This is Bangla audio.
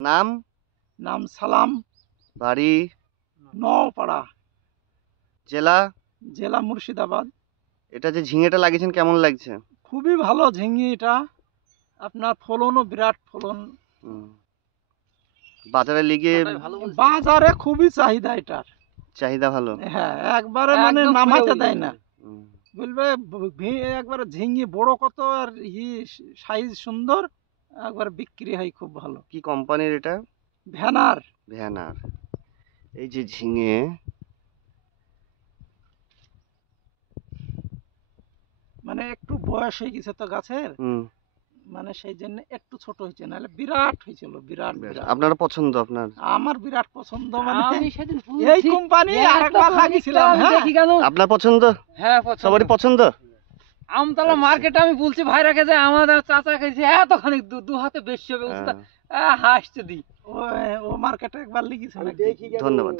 নাম? নাম সালাম, বাড়ি? নওপাড়া, জেলা? জেলা মুর্শিদাবাদ। এটা যে ঝিঙেটা লাগিয়েছেন কেমন লাগছে? খুবই ভালো ঝিঙে এটা, আপনার ফলনও বিরাট ফলন। হুম। বাজারে লিগে বাজারে খুবই চাহিদা এটার, চাহিদা ভালো। হ্যাঁ একবারে মানে নামাতে দেয় না, হুম। বলবে একবারে ঝিঙে বড় কত আর সাইজ সুন্দর, একবার বিক্রি হয় খুব ভালো। কি কোম্পানির এটা? ভ্যানার। ভ্যানার। এই যে ঝিঙে, মানে একটু বয়স হয়ে গেছে তো গাছের, মানে সেই জন্য একটু ছোট হয়েছে, নাহলে বিরাট হয়েছিল, বিরাট বিরাট। আপনার পছন্দ? আপনার? আমার বিরাট পছন্দ, মানে আমি সেদিন এই কোম্পানি আরেকবার লাগিয়েছিলাম। হ্যাঁ দেখি কেন আপনার পছন্দ? হ্যাঁ সবারই পছন্দ। আমতলা মার্কেটে আমি বলছি ভাইরাকে যে আমাদের চাচা খেয়েছে এতখানি দু হাতে বেশি হবে, হাসতে দি। ও মার্কেটে একবার লিখেছে। ধন্যবাদ।